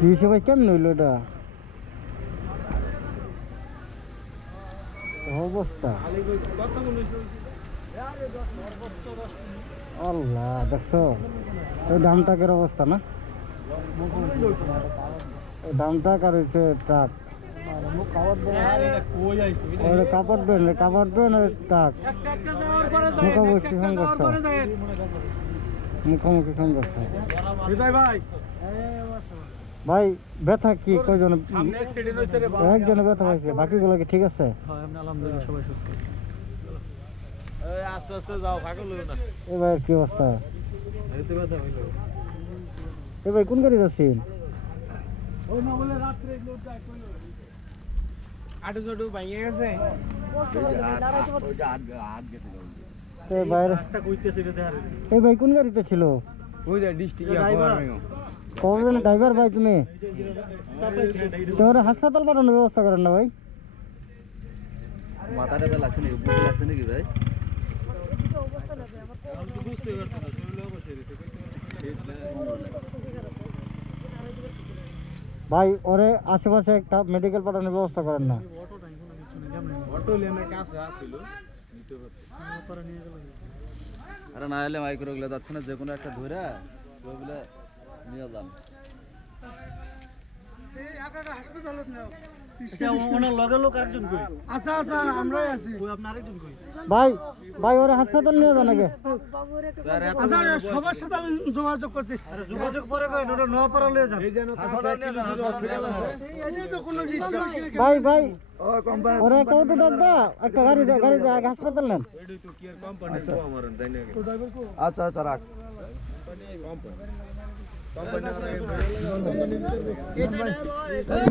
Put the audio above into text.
দুইশো ভাই কেমন হইলো এটা অবস্থা? আল্লাহ, দেখছো ওই দামটাকের অবস্থা না? দামটা আর হচ্ছে ট্রাক কাপড় বেন ট্রাক মুখোমুখি সংঘর্ষ ভাই। ব্যথা কি কয়জন? একজনে ব্যথা পাইছে, বাকিগুলো কি ঠিক আছে? এবার কি অবস্থা? এ ভাই কোন গাড়ি যাচ্ছেন? এই ভাই কোন গাড়িতে ছিল? ড্রাইভার ভাই, তুমি তোমার হাসপাতাল পাঠানোর ব্যবস্থা করেন না ভাই? মাথাটা লাগছে নাকি, বুকে লাগছে নাকি ভাই? ভাই ওরে আশেপাশে একটা মেডিকেল পাঠানোর ব্যবস্থা করেন না? আরে না এলে মাইক্রো গুলো যাচ্ছে না, যে কোনো একটা ধরে ওইগুলো নিয়ে যান। ভাই ভাই ওরে হাসপাতাল নিয়ে যান আগে। সবার সাথে আমি যোগাযোগ করছি, যোগাযোগ পরে নোয়াপাড়া নিয়ে যান। ভাই ভাই ওরে একটা অটো ডাক দাও, একটা গাড়ি হাসপাতাল নেন। আচ্ছা আচ্ছা রাখ।